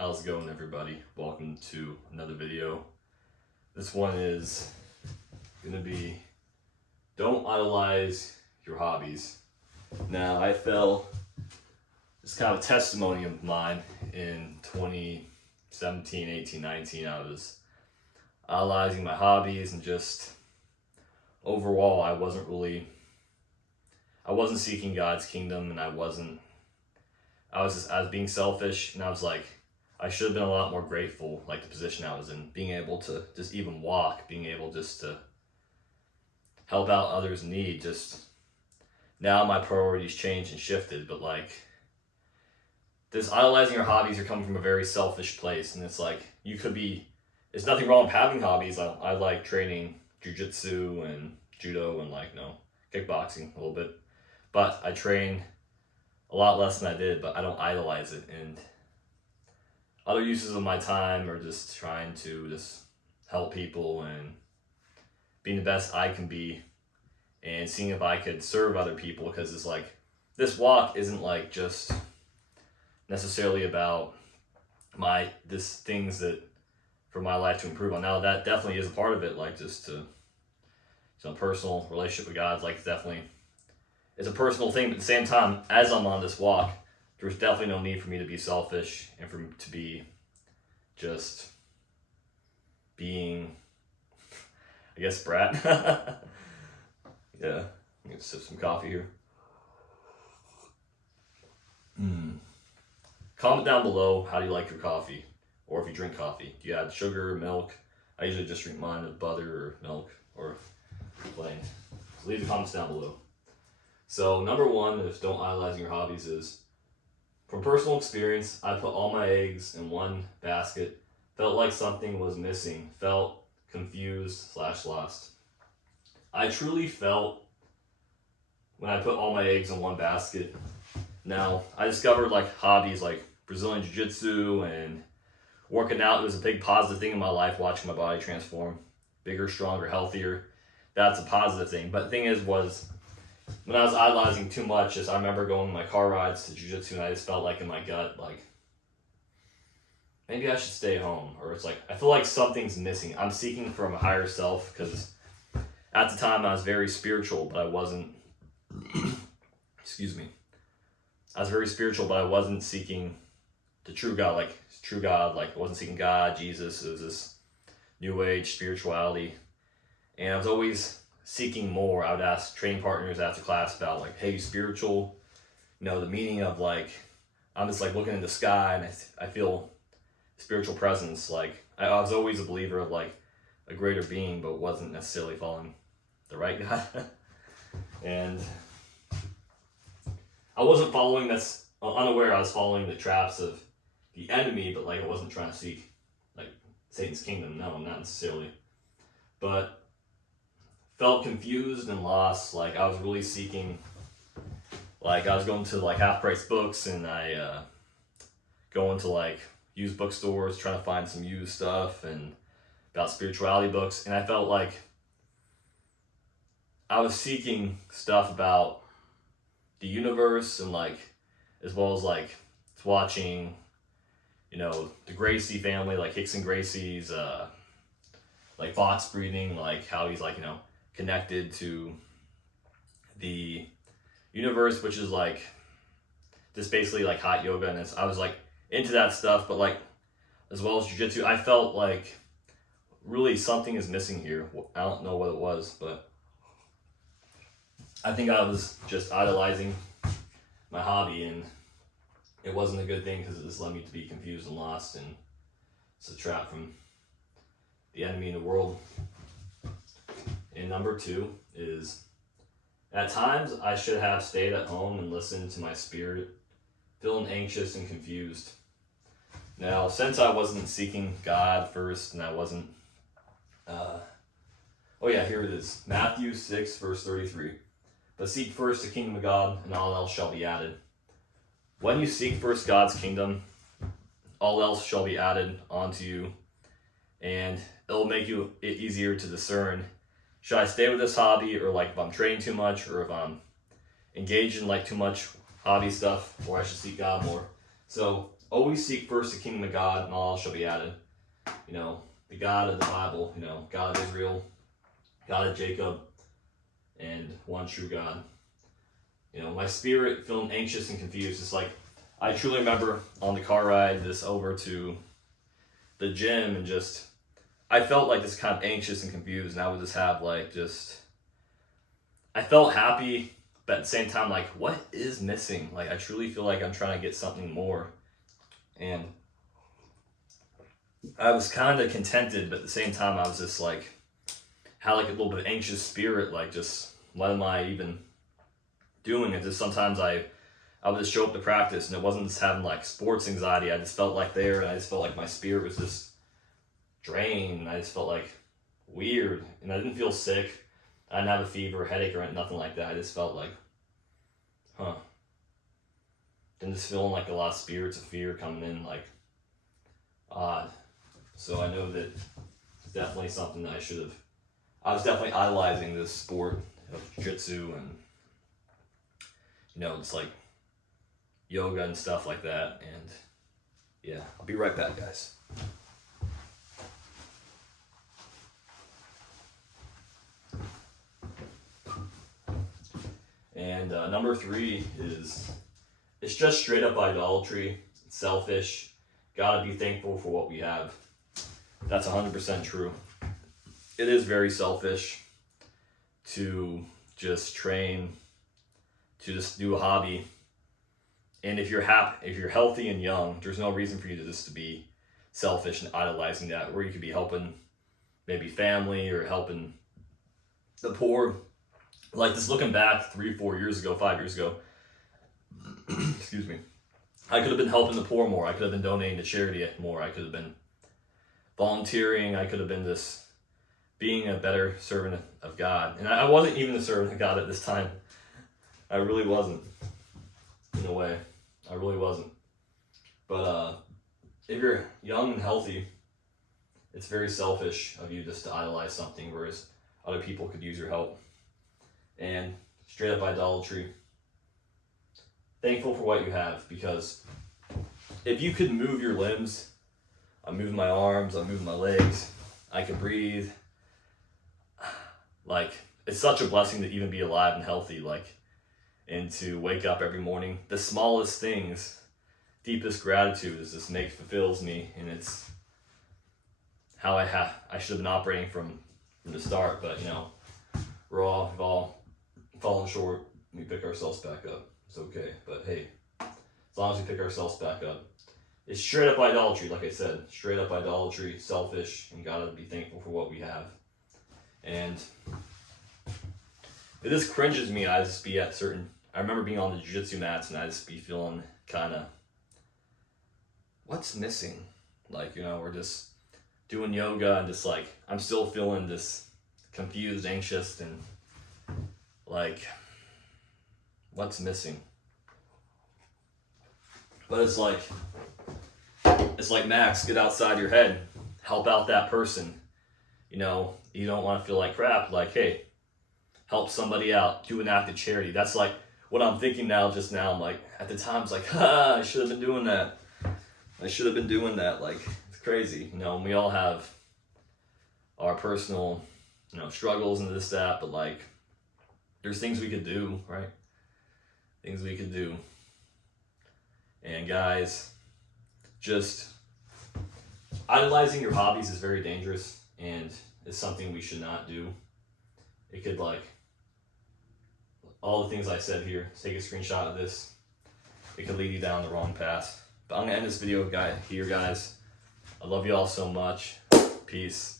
How's it going, everybody? Welcome to another video. This one is going to be don't idolize your hobbies. Now, I felt it's kind of a testimony of mine in 2017, 18, 19. I was idolizing my hobbies and just overall I wasn't seeking God's kingdom, and I was being selfish, and I was like, I should have been a lot more grateful, like the position I was in, being able to just even walk, being able just to help out others in need. Just now my priorities changed and shifted, but like this idolizing your hobbies are coming from a very selfish place, and it's like there's nothing wrong with having hobbies. I like training jiu-jitsu and judo and kickboxing a little bit, but I train a lot less than I did, but I don't idolize it. And other uses of my time are just trying to just help people and being the best I can be and seeing if I could serve other people, because it's like this walk isn't like just necessarily about things that for my life to improve on. Now that definitely is a part of it, like just to personal relationship with God, like definitely it's a personal thing, but at the same time, as I'm on this walk, there's definitely no need for me to be selfish and for me to be just being, I guess, brat. Yeah, I'm gonna sip some coffee here. Comment down below, how do you like your coffee? Or if you drink coffee, do you add sugar or milk? I usually just drink mine with butter or milk or plain. So leave the comments down below. So number one, if don't idolizing your hobbies, is from personal experience, I put all my eggs in one basket, felt like something was missing, felt confused / lost. I truly felt when I put all my eggs in one basket. Now, I discovered like hobbies like Brazilian Jiu-Jitsu and working out. It was a big positive thing in my life, watching my body transform, bigger, stronger, healthier. That's a positive thing. But the thing was when I was idolizing too much, I remember going on my car rides to jiu-jitsu, and I just felt like in my gut, like, maybe I should stay home. Or it's like, I feel like something's missing. I'm seeking from a higher self, because at the time I was very spiritual, but I wasn't, excuse me. I was very spiritual, but I wasn't seeking the true God, I wasn't seeking God, Jesus. It was this new age spirituality. And I was always seeking more. I would ask training partners after class about like, hey, spiritual, the meaning of like, I'm just like looking in the sky and I feel spiritual presence. Like I was always a believer of like a greater being, but wasn't necessarily following the right God. And I wasn't following this unaware. I was following the traps of the enemy, but like I wasn't trying to seek like Satan's kingdom. No, not necessarily. But felt confused and lost. Like I was really seeking, like I was going to like half price books, and I going to like used bookstores trying to find some used stuff and about spirituality books, and I felt like I was seeking stuff about the universe, and like as well as like watching the Gracie family, like Hicks and Gracie's like fox breeding, like how he's like connected to the universe, which is like just basically like hot yoga. And I was like into that stuff, but like as well as jiu-jitsu, I felt like really something is missing here. I don't know what it was, but I think I was just idolizing my hobby, and it wasn't a good thing, because it just led me to be confused and lost, and it's a trap from the enemy in the world. And number two is, at times I should have stayed at home and listened to my spirit, feeling anxious and confused. Now, since I wasn't seeking God first, and I wasn't, here it is, Matthew 6, verse 33. But seek first the kingdom of God, and all else shall be added. When you seek first God's kingdom, all else shall be added onto you, and it'll make it easier to discern, should I stay with this hobby, or like if I'm training too much, or if I'm engaged in like too much hobby stuff, or I should seek God more. So always seek first the kingdom of God, and all else shall be added. You know, the God of the Bible, you know, God of Israel, God of Jacob, and one true God. You know, my spirit feeling anxious and confused. It's like, I truly remember on the car ride this over to the gym, and just, I felt like this kind of anxious and confused, and I would just have like, I felt happy, but at the same time, like, what is missing? Like, I truly feel like I'm trying to get something more. And I was kind of contented, but at the same time, I was just like, had like a little bit of anxious spirit, like, just, what am I even doing? And just sometimes I would just show up to practice, and it wasn't just having like sports anxiety. I just felt like there, and I just felt like my spirit was just drained. I just felt like weird, and I didn't feel sick. I didn't have a fever, headache, or nothing like that. I just felt like, and just feeling like a lot of spirits of fear coming in, like, odd. So I know that it's definitely something that I was definitely idolizing this sport of jiu-jitsu, and, you know, it's like yoga and stuff like that. And yeah, I'll be right back, guys. And number 3 is, it's just straight up idolatry. It's selfish. Gotta be thankful for what we have. That's 100% true. It is very selfish to just train, to just do a hobby. And if you're healthy and young, there's no reason for you to be selfish and idolizing that, where you could be helping maybe family or helping the poor. Like, just looking back 3, 4 years ago, 5 years ago, excuse me, I could have been helping the poor more. I could have been donating to charity more. I could have been volunteering. I could have been just being a better servant of God. And I wasn't even a servant of God at this time. I really wasn't, in a way. I really wasn't. But if you're young and healthy, it's very selfish of you just to idolize something, whereas other people could use your help. And straight up idolatry. Thankful for what you have, because if you could move your limbs, I'm moving my arms, I'm moving my legs, I could breathe. Like, it's such a blessing to even be alive and healthy, like, and to wake up every morning. The smallest things, deepest gratitude is just fulfills me, and it's how I should have been operating from the start. But, you know, we've all fallen short. We pick ourselves back up. It's okay. But hey, as long as we pick ourselves back up, it's straight up idolatry. Like I said, straight up idolatry, selfish, and gotta be thankful for what we have. And it just cringes me. I remember being on the jiu-jitsu mats, and I just be feeling kind of, what's missing? Like, you know, we're just doing yoga, and just like, I'm still feeling this confused, anxious, and like, what's missing? But it's like, Max, get outside your head, help out that person. You know, you don't want to feel like crap. Like, hey, help somebody out, do an act of charity. That's like what I'm thinking now. Just now, I'm like, at the time, it's like, I should have been doing that. Like, it's crazy. You know, and we all have our personal, you know, struggles and this, that, but like, there's things we could do, right? Things we could do. And guys, just idolizing your hobbies is very dangerous, and it's something we should not do. It could, like, all the things I said here, take a screenshot of this. It could lead you down the wrong path. But I'm gonna end this video here, guys. I love you all so much. Peace.